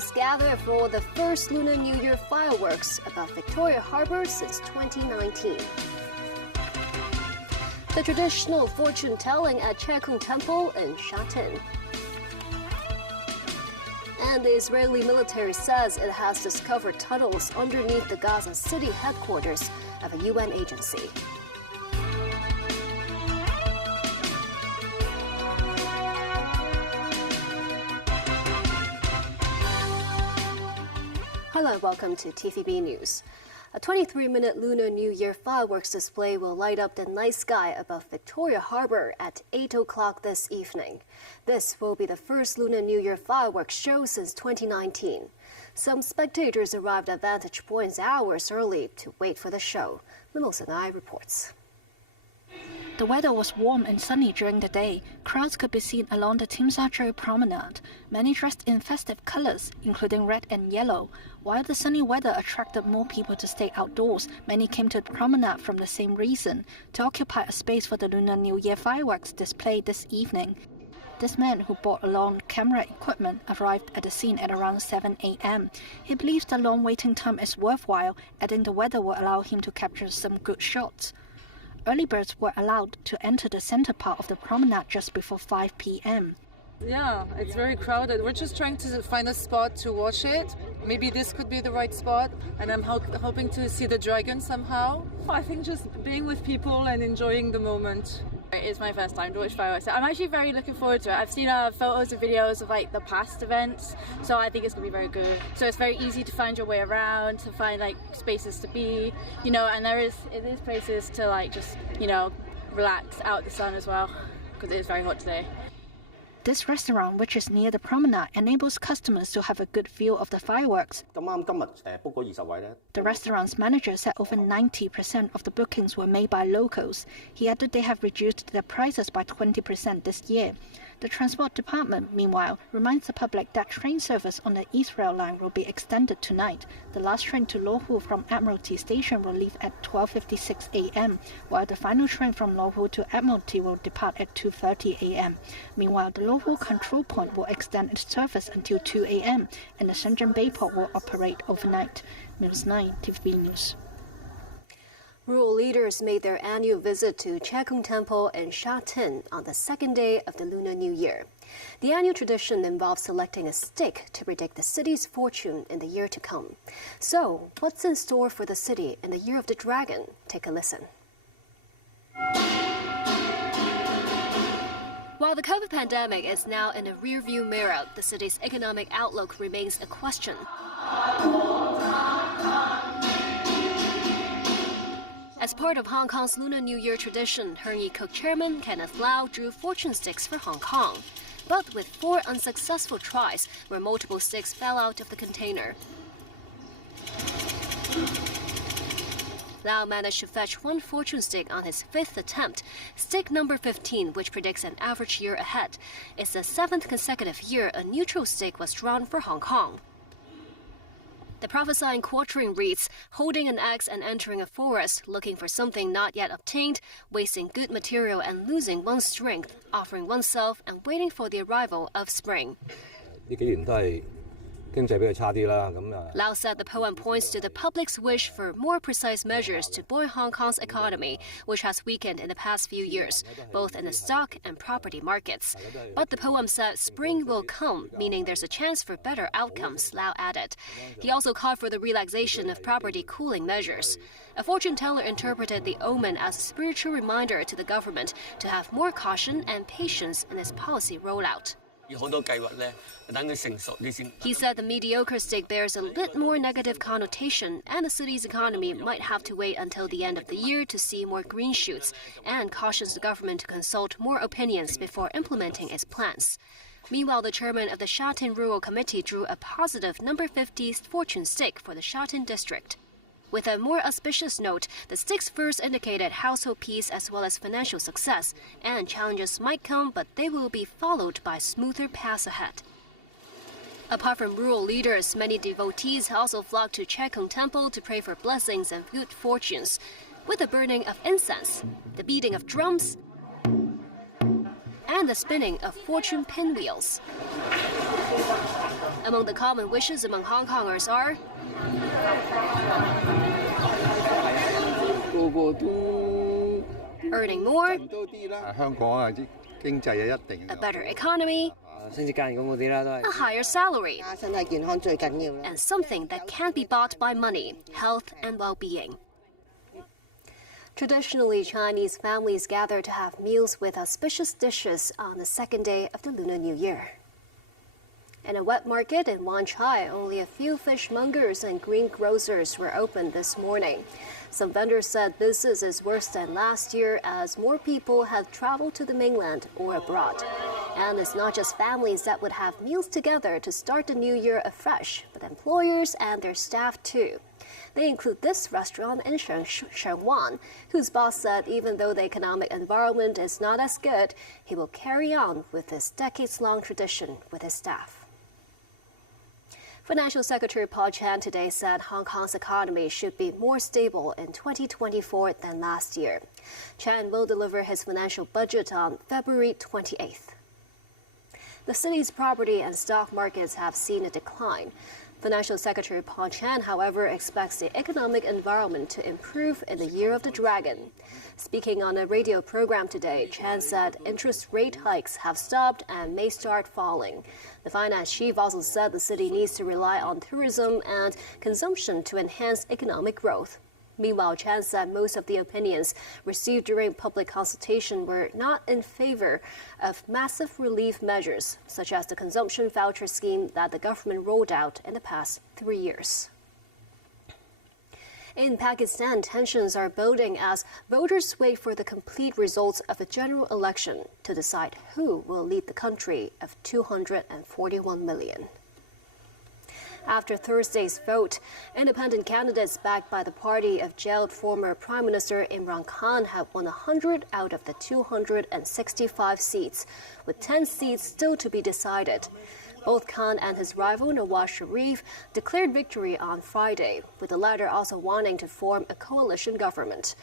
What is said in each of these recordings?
crowds gather for the first Lunar New Year fireworks above Victoria Harbour since 2019. The traditional fortune-telling at Chek Kung Temple in Sha Tin. And the Israeli military says it has discovered tunnels underneath the Gaza City headquarters of a UN agency. Hello, welcome to TVB News. A 23-minute Lunar New Year fireworks display will light up the night sky above Victoria Harbour at 8 o'clock this evening. This will be the first Lunar New Year fireworks show since 2019. Some spectators arrived at vantage points hours early to wait for the show. Musin reports. The weather was warm and sunny during the day. Crowds could be seen along the Tim Sa Tsui promenade, many dressed in festive colors, including red and yellow. While the sunny weather attracted more people to stay outdoors, many came to the promenade from the same reason, to occupy a space for the Lunar New Year fireworks display this evening. This man, who brought along camera equipment, arrived at the scene at around 7 a.m. He believes the long waiting time is worthwhile, adding the weather will allow him to capture some good shots. Early birds were allowed to enter the center part of the promenade just before 5 p.m. Yeah, it's very crowded. We're just trying to find a spot to watch it. Maybe this could be the right spot, and I'm hoping to see the dragon somehow. I think just being with people and enjoying the moment. It's my first time to watch fireworks. I'm actually very looking forward to it. I've seen photos and videos of like the past events, so I think it's gonna be very good. So it's very easy to find your way around, to find like spaces to be, and it is places to like just, relax out the sun as well, because it is very hot today. This restaurant, which is near the promenade, enables customers to have a good view of the fireworks. The restaurant's manager said over 90% of the bookings were made by locals. He added they have reduced their prices by 20% this year. The Transport Department, meanwhile, reminds the public that train service on the East Rail Line will be extended tonight. The last train to Lo Hu from Admiralty Station will leave at 12:56 a.m., while the final train from Lo Hu to Admiralty will depart at 2:30 a.m. Meanwhile, the Lo Hu control point will extend its service until 2 a.m., and the Shenzhen Bayport will operate overnight. News 9, TVB News. Rural leaders made their annual visit to Chek Kung Temple in Sha Tin on the second day of the Lunar New Year. The annual tradition involves selecting a stick to predict the city's fortune in the year to come. So, what's in store for the city in the Year of the Dragon? Take a listen. While the COVID pandemic is now in the rearview mirror, the city's economic outlook remains a question. As part of Hong Kong's Lunar New Year tradition, Hung Yee Cook chairman Kenneth Lau drew fortune sticks for Hong Kong, but with 4 unsuccessful tries where multiple sticks fell out of the container. Lau managed to fetch 1 fortune stick on his 5th attempt. Stick number 15, which predicts an average year ahead. It's the 7th consecutive year a neutral stick was drawn for Hong Kong. The prophesying quatrain reads, holding an axe and entering a forest, looking for something not yet obtained, wasting good material and losing one's strength, offering oneself and waiting for the arrival of spring. Lau said the poem points to the public's wish for more precise measures to buoy Hong Kong's economy, which has weakened in the past few years, both in the stock and property markets. But the poem said spring will come, meaning there's a chance for better outcomes, Lau added. He also called for the relaxation of property cooling measures. A fortune teller interpreted the omen as a spiritual reminder to the government to have more caution and patience in its policy rollout. He said the mediocre stick bears a bit more negative connotation, and the city's economy might have to wait until the end of the year to see more green shoots, and cautions the government to consult more opinions before implementing its plans. Meanwhile, the chairman of the Sha Tin Rural Committee drew a positive number 50 fortune stick for the Sha Tin district. With a more auspicious note, the sticks first indicated household peace as well as financial success, and challenges might come, but they will be followed by smoother paths ahead. Apart from rural leaders, many devotees also flocked to Chek Kung Temple to pray for blessings and good fortunes, with the burning of incense, the beating of drums, and the spinning of fortune pinwheels. Among the common wishes among Hong Kongers are earning more, a better economy, a higher salary, and something that can't be bought by money, health and well-being. Traditionally, Chinese families gather to have meals with auspicious dishes on the second day of the Lunar New Year. In a wet market in Wan Chai, only a few fishmongers and greengrocers were open this morning. Some vendors said business is worse than last year as more people have traveled to the mainland or abroad. And it's not just families that would have meals together to start the new year afresh, but employers and their staff too. They include this restaurant in Shenzhen, whose boss said even though the economic environment is not as good, he will carry on with this decades-long tradition with his staff. Financial Secretary Paul Chan today said Hong Kong's economy should be more stable in 2024 than last year. Chan will deliver his financial budget on February 28th. The city's property and stock markets have seen a decline. Financial Secretary Paul Chan, however, expects the economic environment to improve in the Year of the Dragon. Speaking on a radio program today, Chan said interest rate hikes have stopped and may start falling. The finance chief also said the city needs to rely on tourism and consumption to enhance economic growth. Meanwhile, Chan said most of the opinions received during public consultation were not in favor of massive relief measures, such as the consumption voucher scheme that the government rolled out in the past 3 years. In Pakistan, tensions are building as voters wait for the complete results of a general election to decide who will lead the country of 241 million. After Thursday's vote, independent candidates backed by the party of jailed former Prime Minister Imran Khan have won 100 out of the 265 seats, with 10 seats still to be decided. Both Khan and his rival Nawaz Sharif declared victory on Friday, with the latter also wanting to form a coalition government.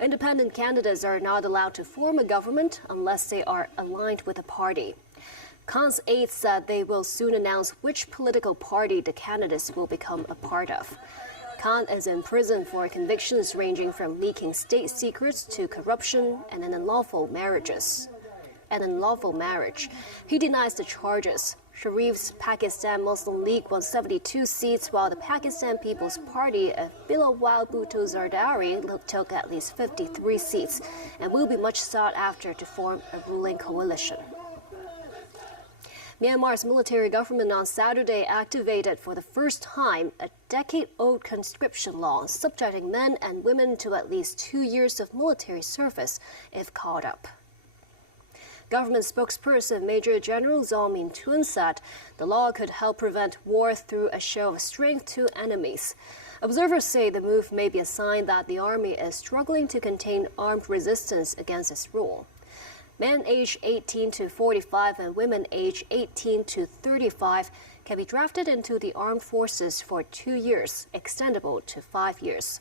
Independent candidates are not allowed to form a government unless they are aligned with a party. Khan's aides said they will soon announce which political party the candidates will become a part of. Khan is in prison for convictions ranging from leaking state secrets to corruption and an unlawful marriage. He denies the charges. Sharif's Pakistan Muslim League won 72 seats, while the Pakistan People's Party of Bilawal Bhutto Zardari took at least 53 seats and will be much sought after to form a ruling coalition. Myanmar's military government on Saturday activated for the first time a decade-old conscription law subjecting men and women to at least 2 years of military service if called up. Government spokesperson Major General Zhao Mintun said the law could help prevent war through a show of strength to enemies. Observers say the move may be a sign that the army is struggling to contain armed resistance against its rule. Men aged 18 to 45 and women aged 18 to 35 can be drafted into the armed forces for 2 years, extendable to 5 years.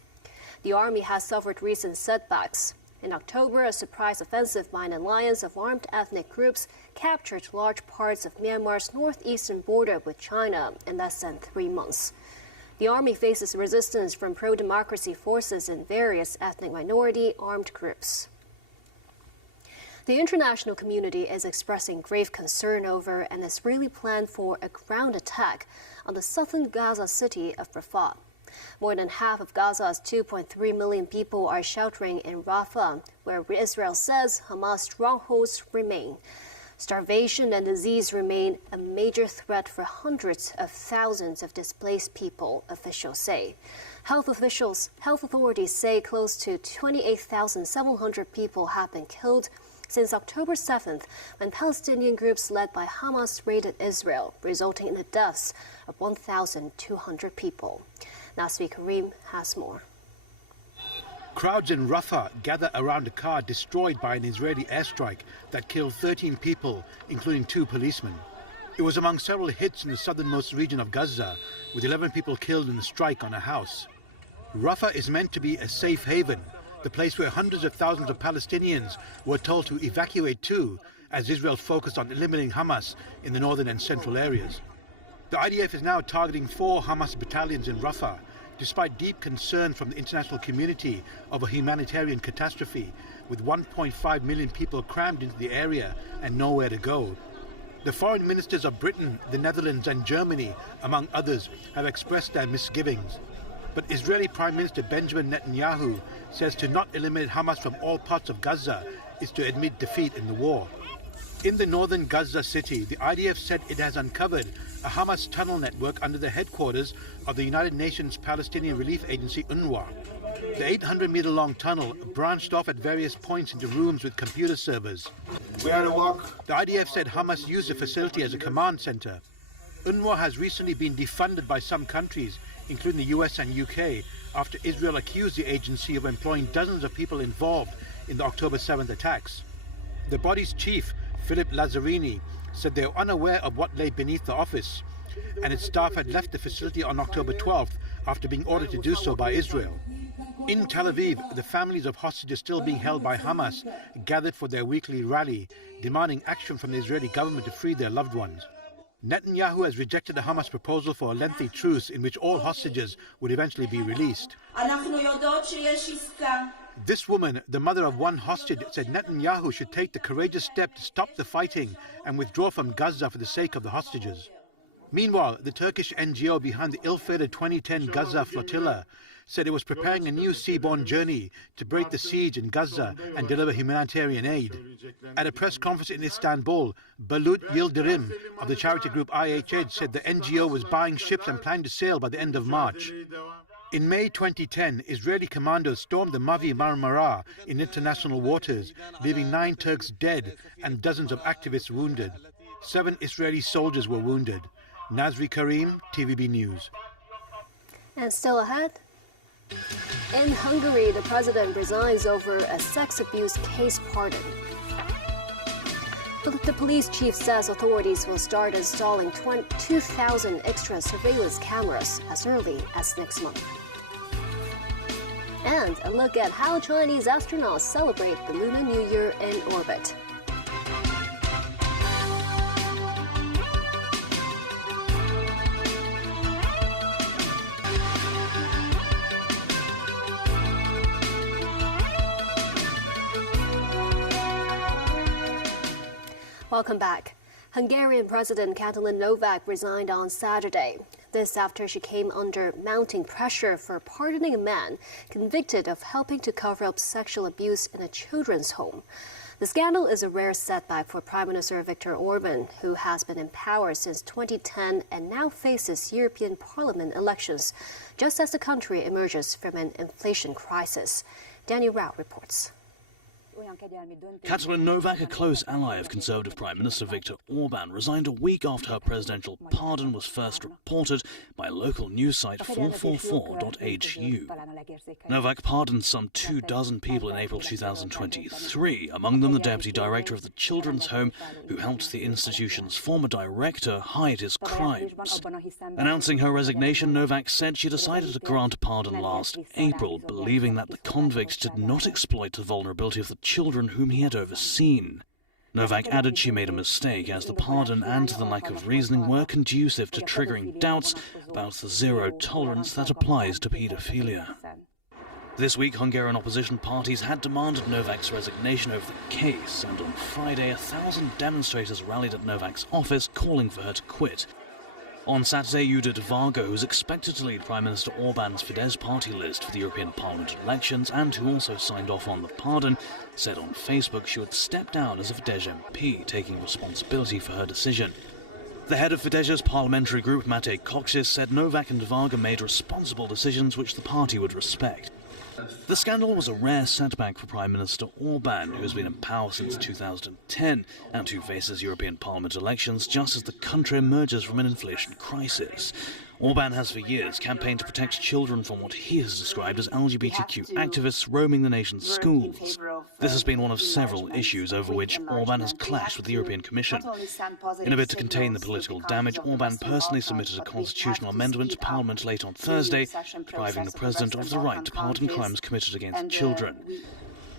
The army has suffered recent setbacks. In October, a surprise offensive by an alliance of armed ethnic groups captured large parts of Myanmar's northeastern border with China in less than 3 months. The army faces resistance from pro-democracy forces and various ethnic minority armed groups. The international community is expressing grave concern over an Israeli plan for a ground attack on the southern Gaza city of Rafah. More than half of Gaza's 2.3 million people are sheltering in Rafah, where Israel says Hamas strongholds remain. Starvation and disease remain a major threat for hundreds of thousands of displaced people, officials say. Health authorities say close to 28,700 people have been killed since October 7th, when Palestinian groups led by Hamas raided Israel, resulting in the deaths of 1,200 people. Nasvi Karim has more. Crowds in Rafah gather around a car destroyed by an Israeli airstrike that killed 13 people, including 2 policemen. It was among several hits in the southernmost region of Gaza, with 11 people killed in the strike on a house. Rafah is meant to be a safe haven, the place where hundreds of thousands of Palestinians were told to evacuate to, as Israel focused on eliminating Hamas in the northern and central areas. The IDF is now targeting 4 Hamas battalions in Rafah, despite deep concern from the international community of a humanitarian catastrophe, with 1.5 million people crammed into the area and nowhere to go. The foreign ministers of Britain, the Netherlands and Germany, among others, have expressed their misgivings. But Israeli Prime Minister Benjamin Netanyahu says to not eliminate Hamas from all parts of Gaza is to admit defeat in the war. In the northern Gaza city, the IDF said it has uncovered a Hamas tunnel network under the headquarters of the United Nations Palestinian Relief Agency UNRWA. The 800-meter-long tunnel branched off at various points into rooms with computer servers. The IDF said Hamas used the facility as a command center. UNRWA has recently been defunded by some countries, including the US and UK, after Israel accused the agency of employing dozens of people involved in the October 7th attacks. The body's chief, Philip Lazzarini, said they were unaware of what lay beneath the office, and its staff had left the facility on October 12th after being ordered to do so by Israel. In Tel Aviv, the families of hostages still being held by Hamas gathered for their weekly rally, demanding action from the Israeli government to free their loved ones. Netanyahu has rejected the Hamas proposal for a lengthy truce in which all hostages would eventually be released. This woman, the mother of one hostage, said Netanyahu should take the courageous step to stop the fighting and withdraw from Gaza for the sake of the hostages. Meanwhile, the Turkish NGO behind the ill-fated 2010 Gaza flotilla said it was preparing a new seaborne journey to break the siege in Gaza and deliver humanitarian aid. At a press conference in Istanbul, Balut Yildirim of the charity group IHH said the NGO was buying ships and planned to sail by the end of March. In May 2010, Israeli commandos stormed the Mavi Marmara in international waters, leaving 9 Turks dead and dozens of activists wounded. 7 Israeli soldiers were wounded. Nazri Karim, TVB News. And still ahead. In Hungary, the president resigns over a sex abuse case pardon. The police chief says authorities will start installing 2,000 extra surveillance cameras as early as next month. And a look at how Chinese astronauts celebrate the Lunar New Year in orbit. Welcome back. Hungarian President Katalin Novak resigned on Saturday. This after she came under mounting pressure for pardoning a man convicted of helping to cover up sexual abuse in a children's home. The scandal is a rare setback for Prime Minister Viktor Orban, who has been in power since 2010 and now faces European Parliament elections, just as the country emerges from an inflation crisis. Daniel Rao reports. Katalin Novak, a close ally of Conservative Prime Minister Viktor Orban, resigned a week after her presidential pardon was first reported by local news site 444.hu. Novak pardoned some 24 people in April 2023, among them the deputy director of the children's home, who helped the institution's former director hide his crimes. Announcing her resignation, Novak said she decided to grant a pardon last April, believing that the convict did not exploit the vulnerability of the children whom he had overseen. Novak added she made a mistake, as the pardon and the lack of reasoning were conducive to triggering doubts about the zero tolerance that applies to paedophilia. This week, Hungarian opposition parties had demanded Novak's resignation over the case, and on Friday 1,000 demonstrators rallied at Novak's office calling for her to quit. On Saturday, Judith Varga, who is expected to lead Prime Minister Orban's Fidesz party list for the European Parliament elections and who also signed off on the pardon, said on Facebook she would step down as a Fidesz MP, taking responsibility for her decision. The head of Fidesz's parliamentary group, Matej Koksis, said Novak and Varga made responsible decisions which the party would respect. The scandal was a rare setback for Prime Minister Orban, who has been in power since 2010 and who faces European Parliament elections just as the country emerges from an inflation crisis. Orban has for years campaigned to protect children from what he has described as LGBTQ activists roaming the nation's schools. This has been one of several issues over which Orban has clashed with the European Commission. In a bid to contain the political damage, Orban personally submitted a constitutional amendment to Parliament late on Thursday, depriving the President of the right to pardon crimes committed against children.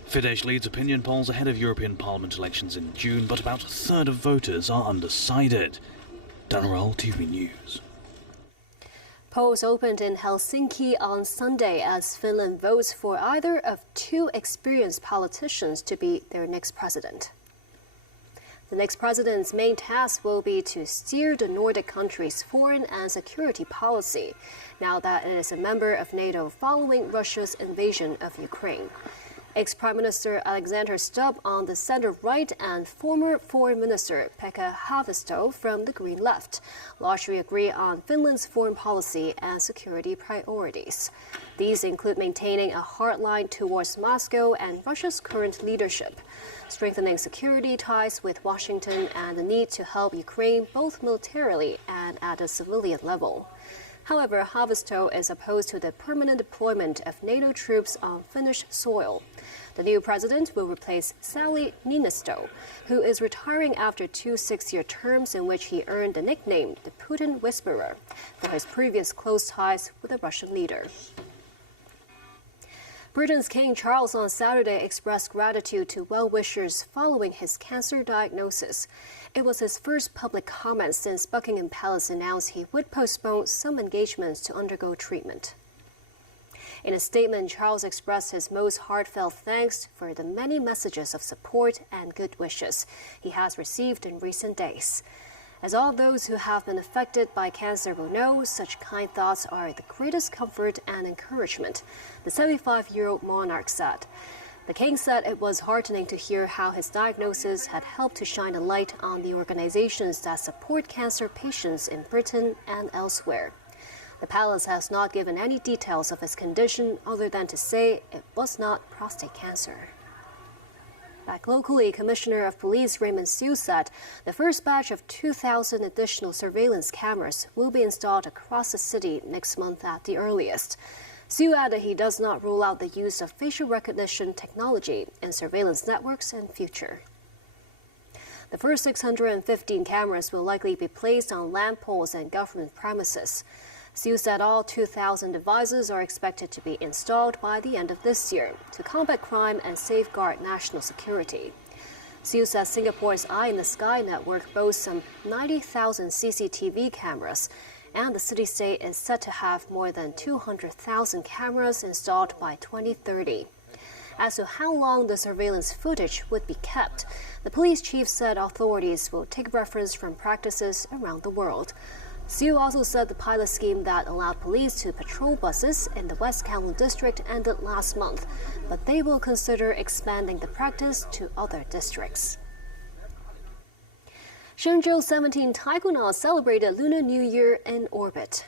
Fidesz leads opinion polls ahead of European Parliament elections in June, but about a third of voters are undecided. Danaral TV News. Polls opened in Helsinki on Sunday as Finland votes for either of two experienced politicians to be their next president. The next president's main task will be to steer the Nordic country's foreign and security policy, now that it is a member of NATO following Russia's invasion of Ukraine. Ex-Prime Minister Alexander Stubb on the center-right and former Foreign Minister Pekka Haavisto from the Green Left largely agree on Finland's foreign policy and security priorities. These include maintaining a hard line towards Moscow and Russia's current leadership, strengthening security ties with Washington, and the need to help Ukraine both militarily and at a civilian level. However, Haavisto is opposed to the permanent deployment of NATO troops on Finnish soil. The new president will replace Sauli Niinisto, who is retiring after two 6-year terms in which he earned the nickname the Putin Whisperer for his previous close ties with the Russian leader. Britain's King Charles on Saturday expressed gratitude to well-wishers following his cancer diagnosis. It was his first public comment since Buckingham Palace announced he would postpone some engagements to undergo treatment. In a statement, Charles expressed his most heartfelt thanks for the many messages of support and good wishes he has received in recent days. As all those who have been affected by cancer will know, such kind thoughts are the greatest comfort and encouragement, the 75-year-old monarch said. The king said it was heartening to hear how his diagnosis had helped to shine a light on the organizations that support cancer patients in Britain and elsewhere. The palace has not given any details of his condition other than to say it was not prostate cancer. Back locally, Commissioner of Police Raymond Siu said the first batch of 2,000 additional surveillance cameras will be installed across the city next month at the earliest. Siu added he does not rule out the use of facial recognition technology in surveillance networks in future. The first 615 cameras will likely be placed on lamp poles and government premises. Siu said all 2,000 devices are expected to be installed by the end of this year to combat crime and safeguard national security. Siu said Singapore's Eye in the Sky network boasts some 90,000 CCTV cameras, and the city-state is set to have more than 200,000 cameras installed by 2030. As to how long the surveillance footage would be kept, the police chief said authorities will take reference from practices around the world. Siu also said the pilot scheme that allowed police to patrol buses in the West Kowloon district ended last month, but they will consider expanding the practice to other districts. Shenzhou 17 taikonauts celebrated Lunar New Year in orbit.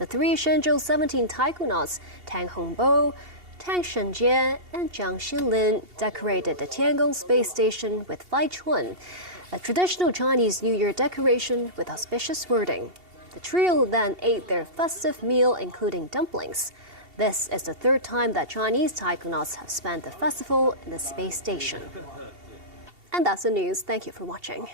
The three Shenzhou 17 taikonauts, Tang Hongbo, Tang Shenjie, and Jiang Xinlin, decorated the Tiangong space station with Fai Chun, a traditional Chinese New Year decoration with auspicious wording. The trio then ate their festive meal, including dumplings. This is the third time that Chinese taikonauts have spent the festival in the space station. And that's the news. Thank you for watching.